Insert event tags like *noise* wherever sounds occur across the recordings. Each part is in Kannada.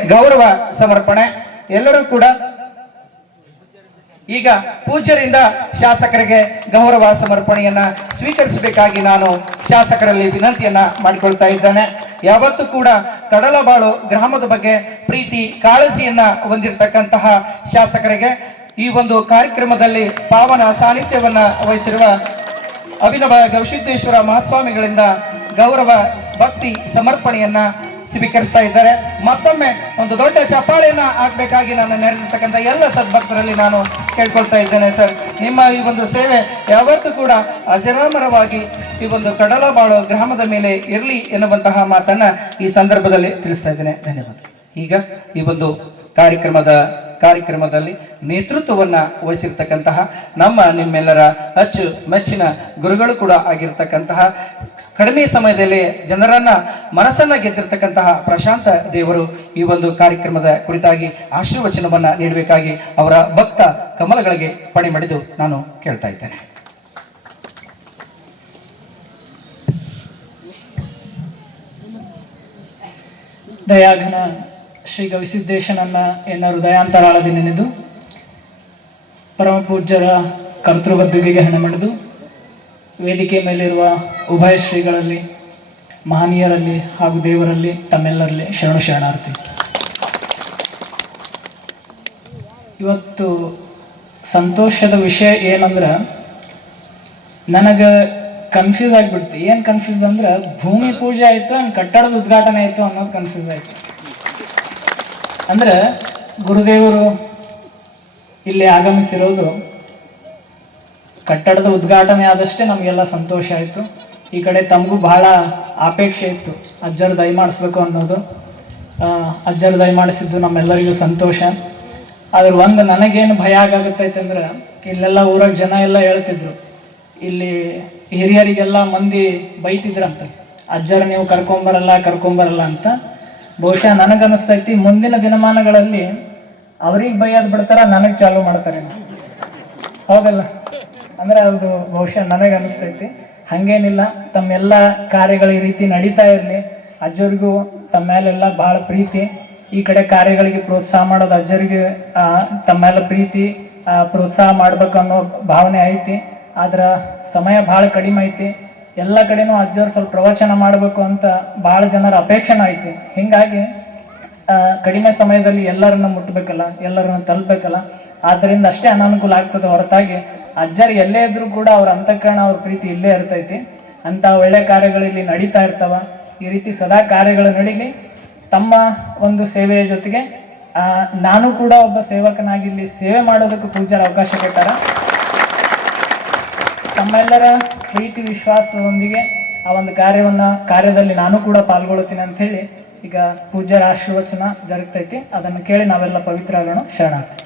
ಗೌರವ ಸಮರ್ಪಣೆ. ಎಲ್ಲರೂ ಕೂಡ ಈಗ ಪೂಜ್ಯರಿಂದ ಶಾಸಕರಿಗೆ ಗೌರವ ಸಮರ್ಪಣೆಯನ್ನ ಸ್ವೀಕರಿಸಬೇಕಾಗಿ ನಾನು ಶಾಸಕರಲ್ಲಿ ವಿನಂತಿಯನ್ನ ಮಾಡಿಕೊಳ್ತಾ ಇದ್ದೇನೆ. ಯಾವತ್ತೂ ಕೂಡ ಕಡಲಬಾಳು ಗ್ರಾಮದ ಬಗ್ಗೆ ಪ್ರೀತಿ, ಕಾಳಜಿಯನ್ನ ಹೊಂದಿರತಕ್ಕಂತಹ ಶಾಸಕರಿಗೆ ಈ ಒಂದು ಕಾರ್ಯಕ್ರಮದಲ್ಲಿ ಪಾವನ ಸಾನ್ನಿಧ್ಯವನ್ನ ವಹಿಸಿರುವ ಅಭಿನವ ಗವಿಸಿದ್ದೇಶ್ವರ ಮಹಾಸ್ವಾಮಿಗಳಿಂದ ಗೌರವ, ಭಕ್ತಿ, ಸಮರ್ಪಣೆಯನ್ನ ಸ್ವೀಕರಿಸ್ತಾ ಇದ್ದಾರೆ. ಮತ್ತೊಮ್ಮೆ ಒಂದು ದೊಡ್ಡ ಚಪ್ಪಾಳೆಯನ್ನ ಹಾಕ್ಬೇಕಾಗಿ ನಾನು ನೆರೆದಿರ್ತಕ್ಕಂಥ ಎಲ್ಲ ಸದ್ಭಕ್ತರಲ್ಲಿ ನಾನು ಕೇಳ್ಕೊಳ್ತಾ ಇದ್ದೇನೆ ಸರ್. ನಿಮ್ಮ ಈ ಒಂದು ಸೇವೆ ಯಾವತ್ತೂ ಕೂಡ ಅಜರಾಮರವಾಗಿ ಈ ಒಂದು ಕಡಲಬಾಳು ಗ್ರಾಮದ ಮೇಲೆ ಇರಲಿ ಎನ್ನುವಂತಹ ಮಾತನ್ನ ಈ ಸಂದರ್ಭದಲ್ಲಿ ತಿಳಿಸ್ತಾ ಇದ್ದೇನೆ. ಧನ್ಯವಾದ. ಈಗ ಈ ಒಂದು ಕಾರ್ಯಕ್ರಮದ ಕಾರ್ಯಕ್ರಮದಲ್ಲಿ ನೇತೃತ್ವವನ್ನ ವಹಿಸಿರ್ತಕ್ಕಂತಹ ನಮ್ಮ ನಿಮ್ಮೆಲ್ಲರ ಅಚ್ಚು ಮೆಚ್ಚಿನ ಗುರುಗಳು ಕೂಡ ಆಗಿರ್ತಕ್ಕಂತಹ ಕಡಿಮೆ ಸಮಯದಲ್ಲಿ ಜನರನ್ನ ಮನಸ್ಸನ್ನ ಗೆದ್ದಿರ್ತಕ್ಕಂತಹ ಪ್ರಶಾಂತ ದೇವರು ಈ ಒಂದು ಕಾರ್ಯಕ್ರಮದ ಕುರಿತಾಗಿ ಆಶೀರ್ವಚನವನ್ನ ನೀಡಬೇಕಾಗಿ ಅವರ ಭಕ್ತ ಕಮಲಗಳಿಗೆ ಪಣಿ ಮಾಡಿದು ನಾನು ಕೇಳ್ತಾ ಇದ್ದೇನೆ. ದಯಾಘನ ಶ್ರೀ ಗವಿಸಿದ್ದೇಶನನ್ನ ಎನ್ನ ಹೃದಯಾಂತರಾಳದಿ ನೆನೆದು ಪರಮ ಪೂಜ್ಯರ ಕರ್ತೃಬದ್ಧಿಗೆ ಹಣ ಮಾಡಿದು ವೇದಿಕೆ ಮೇಲಿರುವ ಉಭಯ ಶ್ರೀಗಳಲ್ಲಿ, ಮಹನೀಯರಲ್ಲಿ ಹಾಗೂ ದೇವರಲ್ಲಿ ತಮ್ಮೆಲ್ಲರಲ್ಲಿ ಶರಣು ಶರಣಾರ್ಥಿ. ಇವತ್ತು ಸಂತೋಷದ ವಿಷಯ ಏನಂದ್ರೆ, ನನಗೆ ಕನ್ಫ್ಯೂಸ್ ಆಗಿಬಿಡ್ತು. ಏನು ಕನ್ಫ್ಯೂಸ್ ಅಂದ್ರೆ, ಭೂಮಿ ಪೂಜೆ ಆಯ್ತು ಅಂಡ್ ಕಟ್ಟಡದ ಉದ್ಘಾಟನೆ ಆಯ್ತು ಅನ್ನೋದು ಕನ್ಫ್ಯೂಸ್ ಆಯ್ತು. ಅಂದ್ರೆ ಗುರುದೇವರು ಇಲ್ಲಿ ಆಗಮಿಸಿರೋದು ಕಟ್ಟಡದ ಉದ್ಘಾಟನೆ ಆದಷ್ಟೇ ನಮಗೆಲ್ಲ ಸಂತೋಷ ಆಯಿತು. ಈ ಕಡೆ ತಮಗೂ ಬಹಳ ಅಪೇಕ್ಷೆ ಇತ್ತು. ಅಜ್ಜರು ದಯಮಾಡಿಸ್ಬೇಕು ಅನ್ನೋದು. ಅಜ್ಜರು ದಯಮಾಡಿಸಿದ್ದು ನಮ್ಮೆಲ್ಲರಿಗೂ ಸಂತೋಷ. ಆದ್ರೆ ಒಂದು ನನಗೇನು ಭಯ ಆಗಾಗುತ್ತೈತೆ ಅಂದ್ರೆ, ಇಲ್ಲೆಲ್ಲ ಊರಾಗ ಜನ ಎಲ್ಲ ಹೇಳ್ತಿದ್ರು. ಇಲ್ಲಿ ಹಿರಿಯರಿಗೆಲ್ಲ ಮಂದಿ ಬೈತಿದ್ರಂತ. ಅಜ್ಜರು ನೀವು ಕರ್ಕೊಂಬರಲ್ಲ ಕರ್ಕೊಂಬರಲ್ಲ ಅಂತ. ಬಹುಶಃ ನನಗನ್ನಿಸ್ತೈತಿ, ಮುಂದಿನ ದಿನಮಾನಗಳಲ್ಲಿ ಅವ್ರಿಗೆ ಬೈಯಾದ್ ಬಿಡ್ತಾರ, ನನಗೆ ಚಾಲು ಮಾಡ್ತಾರೆ ಹೌದಲ್ಲ? ಅಂದ್ರೆ ಅದು ಬಹುಶಃ ನನಗೆ ಅನಿಸ್ತೈತಿ ಹಂಗೇನಿಲ್ಲ, ತಮ್ಮೆಲ್ಲ ಕಾರ್ಯಗಳು ಈ ರೀತಿ ನಡೀತಾ ಇರಲಿ. ಅಜ್ಜರಿಗೂ ತಮ್ಮ ಮೇಲೆಲ್ಲ ಬಹಳ ಪ್ರೀತಿ. ಈ ಕಡೆ ಕಾರ್ಯಗಳಿಗೆ ಪ್ರೋತ್ಸಾಹ ಮಾಡೋದು ಅಜ್ಜರಿಗೆ ತಮ್ಮೆಲ್ಲ ಪ್ರೀತಿ ಪ್ರೋತ್ಸಾಹ ಮಾಡ್ಬೇಕು ಅನ್ನೋ ಭಾವನೆ ಐತಿ. ಆದ್ರ ಸಮಯ ಬಹಳ ಕಡಿಮೆ ಐತಿ. ಎಲ್ಲ ಕಡೆನೂ ಅಜ್ಜವ್ರು ಸ್ವಲ್ಪ ಪ್ರವಚನ ಮಾಡಬೇಕು ಅಂತ ಬಹಳ ಜನರ ಅಪೇಕ್ಷೆನೂ ಐತಿ ಹಿಂಗಾಗಿ ಕಡಿಮೆ ಸಮಯದಲ್ಲಿ ಎಲ್ಲರನ್ನ ಮುಟ್ಟಬೇಕಲ್ಲ ಎಲ್ಲರನ್ನ ತಲುಪಬೇಕಲ್ಲ, ಆದ್ದರಿಂದ ಅಷ್ಟೇ ಅನಾನುಕೂಲ ಆಗ್ತದೆ ಹೊರತಾಗಿ ಅಜ್ಜರು ಎಲ್ಲೇ ಇದ್ರೂ ಕೂಡ ಅವ್ರ ಅಂತಃಕರಣ, ಅವ್ರ ಪ್ರೀತಿ ಇಲ್ಲೇ ಇರ್ತೈತಿ. ಅಂತ ಒಳ್ಳೆ ಕಾರ್ಯಗಳು ಇಲ್ಲಿ ನಡೀತಾ ಇರ್ತಾವ. ಈ ರೀತಿ ಸದಾ ಕಾರ್ಯಗಳು ನಡೀಲಿ ತಮ್ಮ ಒಂದು ಸೇವೆಯ ಜೊತೆಗೆ ನಾನು ಕೂಡ ಒಬ್ಬ ಸೇವಕನಾಗಿ ಇಲ್ಲಿ ಸೇವೆ ಮಾಡೋದಕ್ಕೂ ಪೂಜಾರ ಅವಕಾಶ ಕೊಟ್ಟಾರ. ತಮ್ಮೆಲ್ಲರ ಪ್ರೀತಿ, ವಿಶ್ವಾಸದೊಂದಿಗೆ ಆ ಒಂದು ಕಾರ್ಯವನ್ನ, ಕಾರ್ಯದಲ್ಲಿ ನಾನು ಕೂಡ ಪಾಲ್ಗೊಳ್ಳುತ್ತೀನಿ ಅಂತ ಹೇಳಿ ಈಗ ಪೂಜ್ಯರ ಆಶೀರ್ವಚನ ಜರುಗ್ತೈತಿ. ಅದನ್ನು ಕೇಳಿ ನಾವೆಲ್ಲ ಪವಿತ್ರ ಆಗೋಣ ಶರಣಾರ್ಥಿ.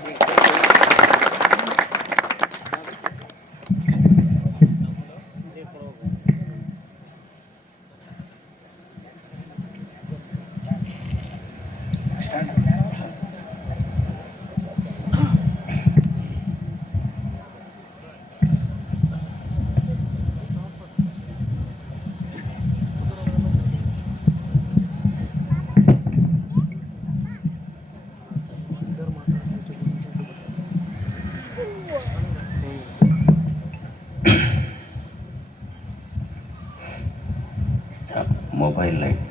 ಮೊಬೈಲ್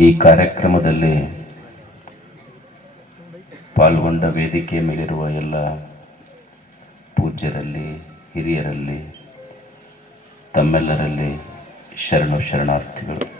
ಈ ಕಾರ್ಯಕ್ರಮದಲ್ಲಿ ಪಾಲ್ಗೊಂಡ ವೇದಿಕೆಯ ಮೇಲಿರುವ ಎಲ್ಲ ಪೂಜ್ಯರಲ್ಲಿ ಹಿರಿಯರಲ್ಲಿ ತಮ್ಮೆಲ್ಲರಲ್ಲಿ ಶರಣು ಶರಣಾರ್ಥಿಗಳು.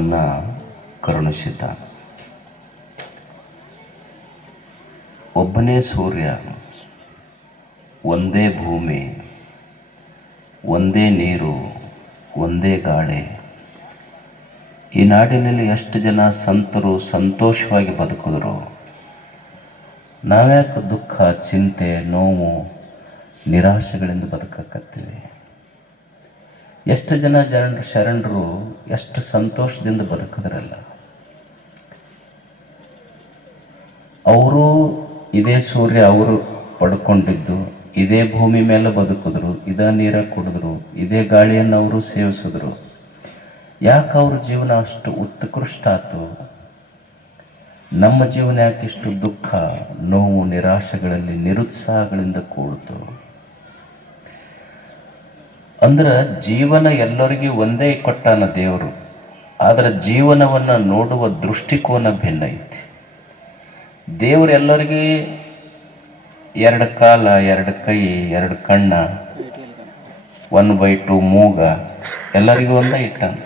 ಜೀವನವನ್ನು ಕರುಣಿಸಿದ್ದಾನೆ. ಒಬ್ಬನೇ ಸೂರ್ಯ, ಒಂದೇ ಭೂಮಿ, ಒಂದೇ ನೀರು, ಒಂದೇ ಗಾಳಿ. ಈ ನಾಡಿನಲ್ಲಿ ಎಷ್ಟು ಜನ ಸಂತರು ಸಂತೋಷವಾಗಿ ಬದುಕಿದ್ರು, ನಾವ್ಯಾಕೆ ದುಃಖ, ಚಿಂತೆ, ನೋವು, ನಿರಾಶೆಗಳಿಂದ ಬದುಕಕತ್ತೀವಿ? ಎಷ್ಟು ಜನ ಜನ ಶರಣರು ಎಷ್ಟು ಸಂತೋಷದಿಂದ ಬದುಕಿದ್ರಲ್ಲ. ಅವರು ಇದೇ ಸೂರ್ಯ ಅವರು ಪಡ್ಕೊಂಡಿದ್ದು, ಇದೇ ಭೂಮಿ ಮೇಲೆ ಬದುಕಿದ್ರು, ಇದೇ ನೀರ ಕುಡಿದ್ರು, ಇದೇ ಗಾಳಿಯನ್ನು ಅವರು ಸೇವಿಸಿದ್ರು. ಯಾಕೆ ಅವ್ರ ಜೀವನ ಅಷ್ಟು ಉತ್ಕೃಷ್ಟ ಆಯ್ತು ನಮ್ಮ ಜೀವನ ಇಷ್ಟು ದುಃಖ? ನೋವು, ನಿರಾಶೆಗಳಲ್ಲಿ ನಿರುತ್ಸಾಹಗಳಿಂದ ಕೂಡ್ತು. ಅಂದ್ರೆ ಜೀವನ ಎಲ್ಲರಿಗೂ ಒಂದೇ ಕೊಟ್ಟಾನ ದೇವರು, ಆದರೆ ಜೀವನವನ್ನು ನೋಡುವ ದೃಷ್ಟಿಕೋನ ಭಿನ್ನ ಐತಿ. ದೇವರು ಎಲ್ಲರಿಗೆ ಎರಡು ಕಾಲ, ಎರಡು ಕೈ, ಎರಡು ಕಣ್ಣ, ಒನ್ ಬೈ ಟು ಮೂಗ, ಎಲ್ಲರಿಗೂ ಒಂದೇ ಇಟ್ಟಾನ.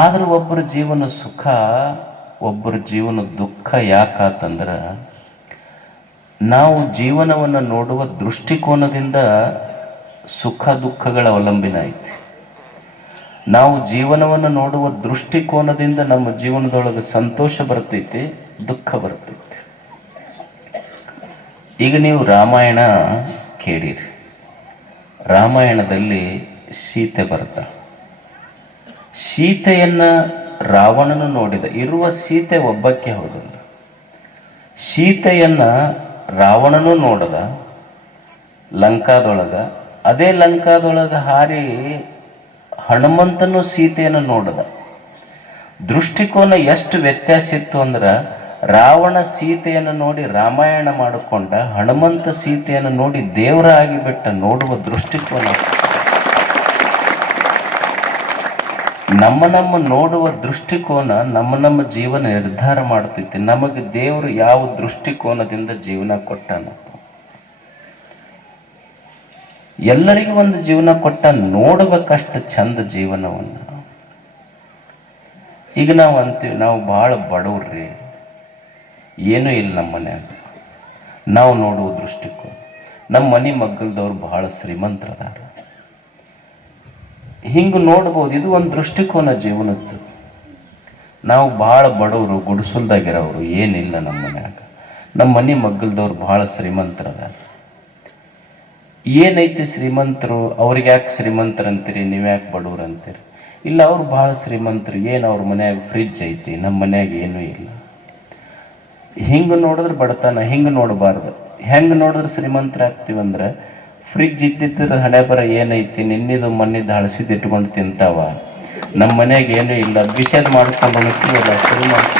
ಆದ್ರೆ ಒಬ್ಬರ ಜೀವನ ಸುಖ ಒಬ್ಬರ ಜೀವನ ದುಃಖ ಯಾಕಾತಂದ್ರೆ, ನಾವು ಜೀವನವನ್ನು ನೋಡುವ ದೃಷ್ಟಿಕೋನದಿಂದ ಸುಖ ದುಃಖಗಳ ಅವಲಂಬನೆ ಐತಿ. ನಾವು ಜೀವನವನ್ನು ನೋಡುವ ದೃಷ್ಟಿಕೋನದಿಂದ ನಮ್ಮ ಜೀವನದೊಳಗೆ ಸಂತೋಷ ಬರ್ತೈತಿ, ದುಃಖ ಬರ್ತೈತಿ. ಈಗ ನೀವು ರಾಮಾಯಣ ಕೇಳಿರಿ. ರಾಮಾಯಣದಲ್ಲಿ ಸೀತೆ ಬರ್ತ. ಸೀತೆಯನ್ನ ರಾವಣನು ನೋಡಿದ. ಇರುವ ಸೀತೆ ಒಬ್ಬಕ್ಕೆ ಹೌದಲ್ಲ ಸೀತೆಯನ್ನ ರಾವಣನು ನೋಡದ. ಲಂಕಾದೊಳಗ ಅದೇ ಲಂಕಾದೊಳಗ ಹಾರಿ ಹನುಮಂತನು ಸೀತೆಯನ್ನು ನೋಡದ. ದೃಷ್ಟಿಕೋನ ಎಷ್ಟು ವ್ಯತ್ಯಾಸ ಇತ್ತು ಅಂದ್ರೆ ರಾವಣ ಸೀತೆಯನ್ನು ನೋಡಿ ರಾಮಾಯಣ ಮಾಡಿಕೊಂಡ ಹನುಮಂತ ಸೀತೆಯನ್ನು ನೋಡಿ ದೇವರ ಆಗಿಬಿಟ್ಟ ನೋಡುವ ದೃಷ್ಟಿಕೋನ. ನಮ್ಮ ನಮ್ಮ ನೋಡುವ ದೃಷ್ಟಿಕೋನ ನಮ್ಮ ನಮ್ಮ ಜೀವನ ನಿರ್ಧಾರ ಮಾಡ್ತೈತಿ. ನಮಗೆ ದೇವರು ಯಾವ ದೃಷ್ಟಿಕೋನದಿಂದ ಜೀವನ ಕೊಟ್ಟಾನಪ್ಪ? ಎಲ್ಲರಿಗೂ ಒಂದು ಜೀವನ ಕೊಟ್ಟ ನೋಡಬೇಕಷ್ಟು ಚಂದ ಜೀವನವನ್ನು. ಈಗ ನಾವು ಅಂತೀವಿ, ನಾವು ಭಾಳ ಬಡವ್ರಿ ಏನೂ ಇಲ್ಲ ನಮ್ಮ ಮನ್ಯಾಗ ನಾವು ನೋಡುವ ದೃಷ್ಟಿಕೋನ. ನಮ್ಮ ಮನೆ ಮಗ್ಗಲ್ದವ್ರು ಬಹಳ ಶ್ರೀಮಂತರದಾರ. ಹಿಂಗೆ ನೋಡ್ಬೋದು, ಇದು ಒಂದು ದೃಷ್ಟಿಕೋನ ಜೀವನದ್ದು. ನಾವು ಭಾಳ ಬಡವರು ಗುಡಿಸಲ್ದಾಗಿರೋರು ಏನಿಲ್ಲ ನಮ್ಮ ಮನ್ಯಾಗ. ನಮ್ಮ ಮನೆ ಮಗ್ಗಲ್ದವ್ರು ಭಾಳ ಶ್ರೀಮಂತರದಾರ. ಏನೈತಿ ಶ್ರೀಮಂತರು, ಅವ್ರಿಗೆ ಯಾಕೆ ಶ್ರೀಮಂತರು ಅಂತೀರಿ ನೀವು ಯಾಕೆ ಬಡವ್ರು ಅಂತೀರಿ ಇಲ್ಲ, ಅವ್ರು ಭಾಳ ಶ್ರೀಮಂತರು, ಏನು ಅವ್ರ ಮನ್ಯಾಗ ಫ್ರಿಜ್ ಐತಿ ನಮ್ಮ ಮನ್ಯಾಗ ಏನೂ ಇಲ್ಲ. ಹಿಂಗೆ ನೋಡಿದ್ರೆ ಬಡತನ, ಹಿಂಗೆ ನೋಡಬಾರ್ದು. ಹೆಂಗೆ ನೋಡಿದ್ರೆ ಶ್ರೀಮಂತರ ಆಗ್ತೀವಂದ್ರೆ ಫ್ರಿಜ್ ಇದ್ದಿದ್ದರೆ ಹಣೆ ಬರ ಏನೈತಿ, ನಿನ್ನಿದು ಮಣ್ಣಿದ್ದು ಹಳಸಿದ್ದು ಇಟ್ಕೊಂಡು ತಿಂತಾವ. ನಮ್ಮ ಮನೆಯಾಗ ಏನೂ ಇಲ್ಲ ವಿಷಯ ಮಾಡ್ಕೊಂಡು ಉಣ್ತೀವಲ್ಲ ಶ್ರೀಮಂತ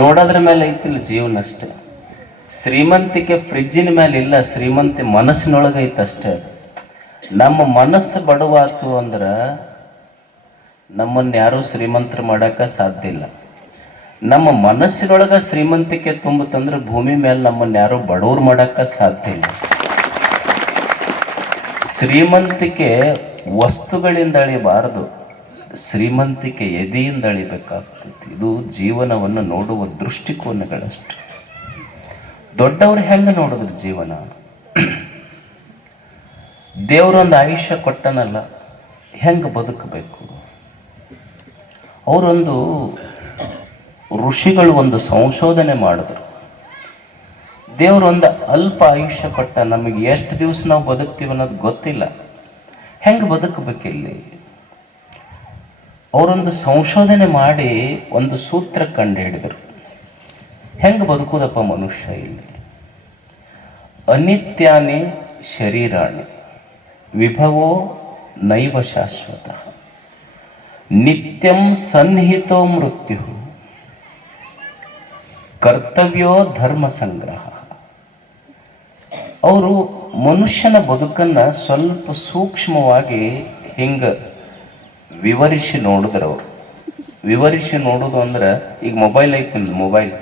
ನೋಡೋದ್ರ ಮೇಲೆ ಐತಿಲ್ಲ ಜೀವನ ಅಷ್ಟೇ ಶ್ರೀಮಂತಿಕೆ ಫ್ರಿಜ್ಜಿನ ಮೇಲೆ ಇಲ್ಲ, ಶ್ರೀಮಂತಿ ಮನಸ್ಸಿನೊಳಗೆ ಅಷ್ಟೇ. ನಮ್ಮ ಮನಸ್ಸು ಬಡವಾತು ಅಂದ್ರೆ ನಮ್ಮನ್ನು ಯಾರೂ ಶ್ರೀಮಂತರು ಮಾಡಕ್ಕೆ ಸಾಧ್ಯ ಇಲ್ಲ. ನಮ್ಮ ಮನಸ್ಸಿನೊಳಗೆ ಶ್ರೀಮಂತಿಕೆ ತುಂಬುತ್ತಂದ್ರೆ ಭೂಮಿ ಮೇಲೆ ನಮ್ಮನ್ನು ಯಾರೂ ಬಡವ್ರು ಮಾಡಕ್ಕೆ ಸಾಧ್ಯ ಇಲ್ಲ. ಶ್ರೀಮಂತಿಕೆ ವಸ್ತುಗಳಿಂದ ಅಳಿಬಾರದು. ಶ್ರೀಮಂತಿಕೆ ಎದೆಯಿಂದ ಅಳಿಬೇಕಾಗ್ತದೆ ಇದು ಜೀವನವನ್ನು ನೋಡುವ ದೃಷ್ಟಿಕೋನಗಳಷ್ಟು. ದೊಡ್ಡವ್ರು ಹೆಂಗೆ ನೋಡಿದ್ರು ಜೀವನ. ದೇವರೊಂದು ಆಯುಷ್ಯ ಕೊಟ್ಟನಲ್ಲ, ಹೆಂಗೆ ಬದುಕಬೇಕು? ಅವರೊಂದು ಋಷಿಗಳು ಒಂದು ಸಂಶೋಧನೆ ಮಾಡಿದ್ರು. ದೇವರೊಂದು ಅಲ್ಪ ಆಯುಷ್ಯ ಕೊಟ್ಟ ನಮಗೆ ಎಷ್ಟು ದಿವಸ ನಾವು ಬದುಕ್ತೀವಿ ಅನ್ನೋದು ಗೊತ್ತಿಲ್ಲ. ಹೆಂಗೆ ಬದುಕಬೇಕಿಲ್ಲಿ ಅವರೊಂದು ಸಂಶೋಧನೆ ಮಾಡಿ ಒಂದು ಸೂತ್ರ ಕಂಡು ಹಿಡಿದರು. ಹೆಂಗೆ ಬದುಕೋದಪ್ಪ ಮನುಷ್ಯ ಇಲ್ಲಿ? ಅನಿತ್ಯಾನೇ ಶರೀರಾಣಿ, ವಿಭವೋ ನೈವ ಶಾಶ್ವತ. ನಿತ್ಯಂ ಸನ್ನಿಹಿತೋ ಮೃತ್ಯು. ಕರ್ತವ್ಯೋ ಧರ್ಮ ಸಂಗ್ರಹ. ಅವರು ಮನುಷ್ಯನ ಬದುಕನ್ನ ಸ್ವಲ್ಪ ಸೂಕ್ಷ್ಮವಾಗಿ ಹಿಂಗ ವಿವರಿಸಿ ನೋಡಿದ್ರು ಅವರು ವಿವರಿಸಿ ನೋಡೋದು ಅಂದ್ರೆ ಈಗ ಮೊಬೈಲ್ ಐತಿ ಮೊಬೈಲ್.